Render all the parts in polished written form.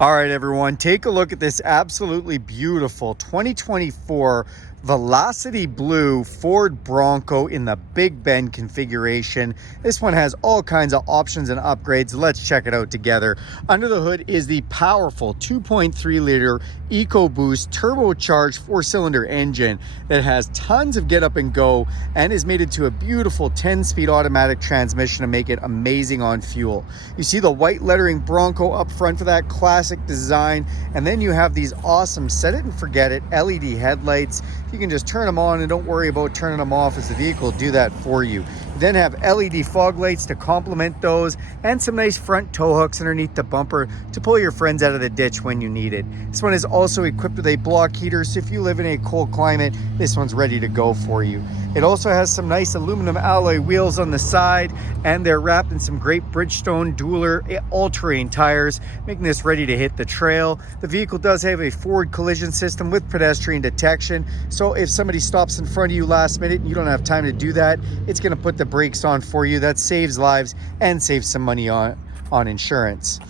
All right, everyone, take a look at this absolutely beautiful 2024 Velocity Blue Ford Bronco in the Big Bend configuration. This one has all kinds of options and upgrades. Let's check it out together. Under the hood is the powerful 2.3 liter EcoBoost turbocharged 4-cylinder engine that has tons of get up and go and is made into a beautiful 10-speed automatic transmission to make it amazing on fuel. You see the white lettering Bronco up front for that classic design, and then you have these awesome set it and forget it LED headlights. You can just turn them on and don't worry about turning them off, as the vehicle will do that for you. You then have LED fog lights to complement those, and some nice front tow hooks underneath the bumper to pull your friends out of the ditch when you need it. This one is also equipped with a block heater, so if you live in a cold climate, this one's ready to go for you. It also has some nice aluminum alloy wheels on the side, and they're wrapped in some great Bridgestone Dueler all-terrain tires, making this ready to hit the trail. The vehicle does have a forward collision system with pedestrian detection, so if somebody stops in front of you last minute and you don't have time to do that, it's going to put the brakes on for you. That saves lives and saves some money on insurance.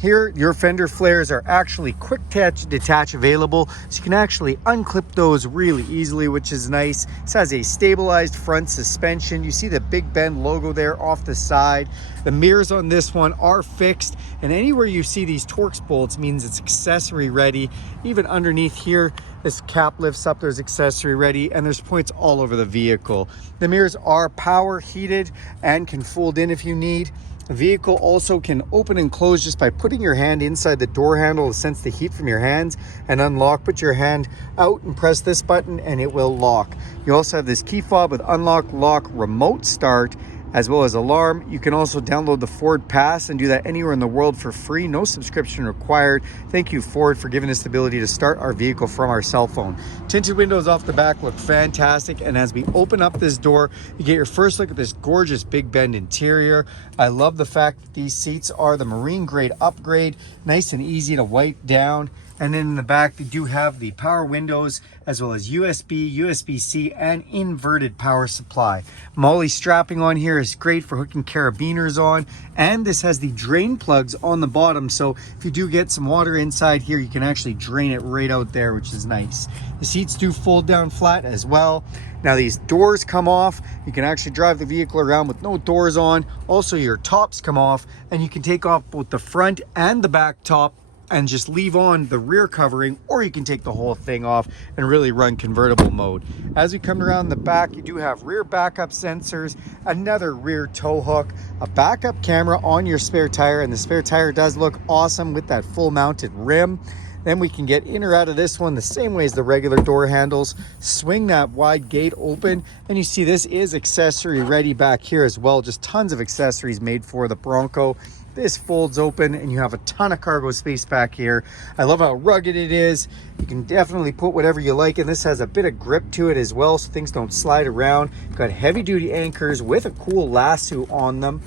Here, your fender flares are actually quick detach available, so you can actually unclip those really easily, which is nice. This has a stabilized front suspension. You see the Big Bend logo there off the side. The mirrors on this one are fixed, and anywhere you see these Torx bolts means it's accessory ready. Even underneath here, this cap lifts up, there's accessory ready, and there's points all over the vehicle. The mirrors are power heated and can fold in if you need. The vehicle also can open and close just by putting your hand inside the door handle to sense the heat from your hands and unlock. Put your hand out and press this button and it will lock. You also have this key fob with unlock, lock, remote start, as well as alarm. You can also download the FordPass and do that anywhere in the world for free. No subscription required. Thank you, Ford, for giving us the ability to start our vehicle from our cell phone. Tinted windows off the back look fantastic, and as we open up this door, you get your first look at this gorgeous Big Bend interior. I love the fact that these seats are the marine grade upgrade, nice and easy to wipe down. And then in the back, they do have the power windows, as well as USB, USB-C, and inverted power supply. MOLLE strapping on here is great for hooking carabiners on. And this has the drain plugs on the bottom, so if you do get some water inside here, you can actually drain it right out there, which is nice. The seats do fold down flat as well. Now these doors come off. You can actually drive the vehicle around with no doors on. Also, your tops come off, and you can take off both the front and the back top and just leave on the rear covering, or you can take the whole thing off and really run convertible mode. As we come around the back, you do have rear backup sensors, another rear tow hook, a backup camera on your spare tire, and the spare tire does look awesome with that full mounted rim. Then we can get in or out of this one the same way as the regular door handles. Swing that wide gate open, and you see this is accessory ready back here as well. Just tons of accessories made for the Bronco. This folds open and you have a ton of cargo space back here. I love how rugged it is. You can definitely put whatever you like, and this has a bit of grip to it as well, so things don't slide around. You've got heavy duty anchors with a cool lasso on them.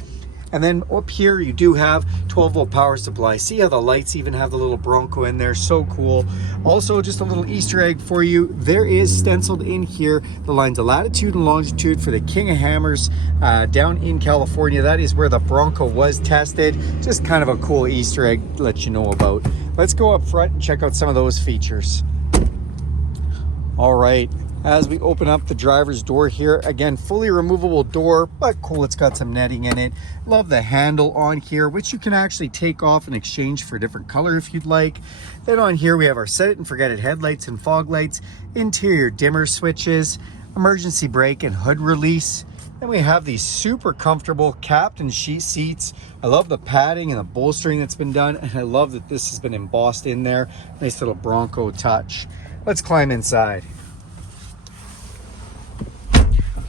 And then up here you do have 12-volt power supply. See how the lights even have the little Bronco in there, so cool. Also, just a little Easter egg for you. There is stenciled in here the lines of latitude and longitude for the King of Hammers down in California. That is where the Bronco was tested. Just kind of a cool Easter egg to let you know about. Let's go up front and check out some of those features. All right. As we open up the driver's door here, again, fully removable door, but cool, it's got some netting in it. Love the handle on here, which you can actually take off and exchange for a different color if you'd like. Then on here, we have our set it and forget it headlights and fog lights, interior dimmer switches, emergency brake and hood release. Then we have these super comfortable captain sheet seats. I love the padding and the bolstering that's been done, and I love that this has been embossed in there. Nice little Bronco touch. Let's climb inside.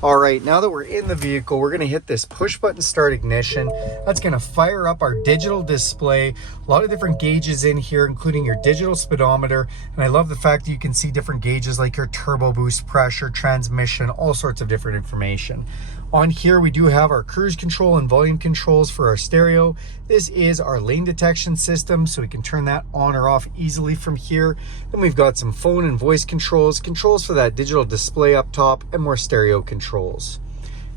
All right, now that we're in the vehicle, we're gonna hit this push button start ignition. That's gonna fire up our digital display. A lot of different gauges in here, including your digital speedometer. And I love the fact that you can see different gauges like your turbo boost, pressure, transmission, all sorts of different information. On here, we do have our cruise control and volume controls for our stereo. This is our lane detection system, so we can turn that on or off easily from here. Then we've got some phone and voice controls, controls for that digital display up top, and more stereo controls.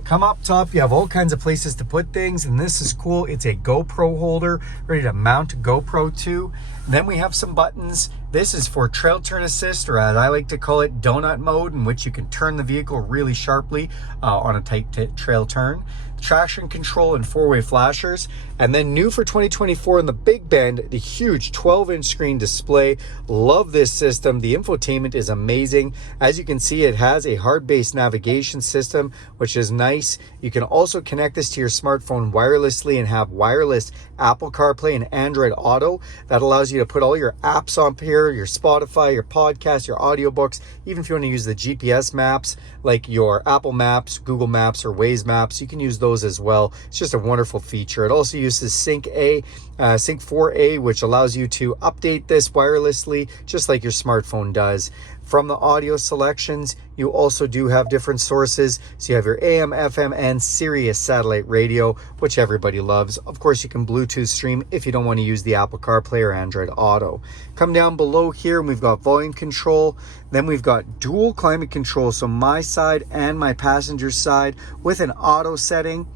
Come up top, you have all kinds of places to put things, and this is cool. It's a GoPro holder, ready to mount a GoPro to. Then we have some buttons. This is for trail turn assist, or as I like to call it, donut mode, in which you can turn the vehicle really sharply on a tight trail turn. Traction control and four-way flashers. And then new for 2024 in the Big Bend, the huge 12-inch screen display. Love this system. The infotainment is amazing. As you can see, it has a hard-based navigation system, which is nice. You can also connect this to your smartphone wirelessly and have wireless Apple CarPlay and Android Auto. That allows you to put all your apps on here, your Spotify, your podcasts, your audiobooks. Even if you want to use the GPS maps, like your Apple Maps, Google Maps, or Waze Maps, you can use those as well. It's just a wonderful feature. It also uses Sync 4A, which allows you to update this wirelessly, just like your smartphone does. From the audio selections, you also do have different sources. So you have your AM, FM, and Sirius satellite radio, which everybody loves. Of course, you can Bluetooth stream if you don't want to use the Apple CarPlay or Android Auto. Come down below here, and we've got volume control. Then we've got dual climate control, so my side and my passenger side with an auto setting.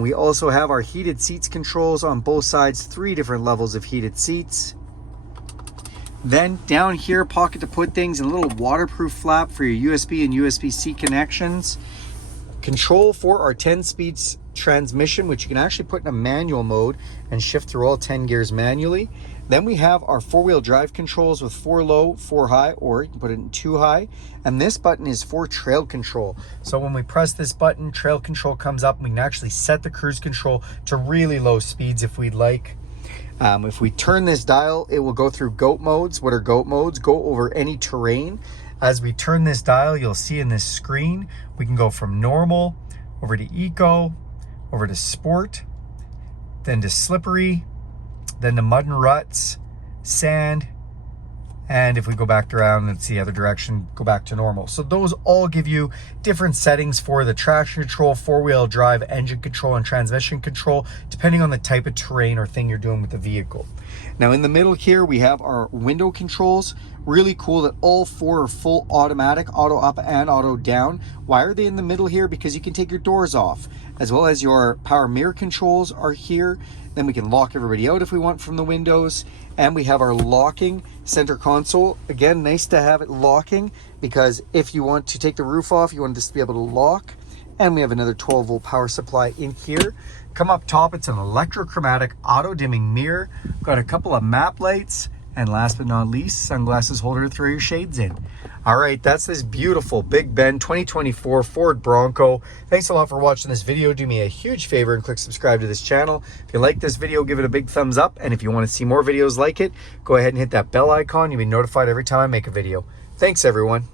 We also have our heated seats controls on both sides, 3 different levels of heated seats. Then down here, pocket to put things, and a little waterproof flap for your USB and USB-C connections. Control for our 10-speed transmission, which you can actually put in a manual mode and shift through all 10 gears manually. Then we have our 4-wheel drive controls with 4 low, 4 high, or you can put it in 2 high. And this button is for trail control. So when we press this button, trail control comes up, and we can actually set the cruise control to really low speeds if we'd like. If we turn this dial, it will go through GOAT modes. What are GOAT modes? Go over any terrain. As we turn this dial, you'll see in this screen, we can go from normal over to eco, over to sport, then to slippery, then to mud and ruts, sand, and if we go back around, it's the other direction, go back to normal. So those all give you different settings for the traction control, 4-wheel drive, engine control, and transmission control, depending on the type of terrain or thing you're doing with the vehicle. Now in the middle here, we have our window controls. Really cool that all 4 are full automatic, auto up and auto down. Why are they in the middle here? Because you can take your doors off, as well as your power mirror controls are here. Then we can lock everybody out if we want from the windows. And we have our locking center console. Again, nice to have it locking, because if you want to take the roof off, you want this to be able to lock. And we have another 12-volt power supply in here. Come up top, it's an electrochromatic auto dimming mirror. Got a couple of map lights. And last but not least, sunglasses holder to throw your shades in. All right, that's this beautiful Big Bend 2024 Ford Bronco. Thanks a lot for watching this video. Do me a huge favor and click subscribe to this channel. If you like this video, give it a big thumbs up. And if you want to see more videos like it, go ahead and hit that bell icon. You'll be notified every time I make a video. Thanks, everyone.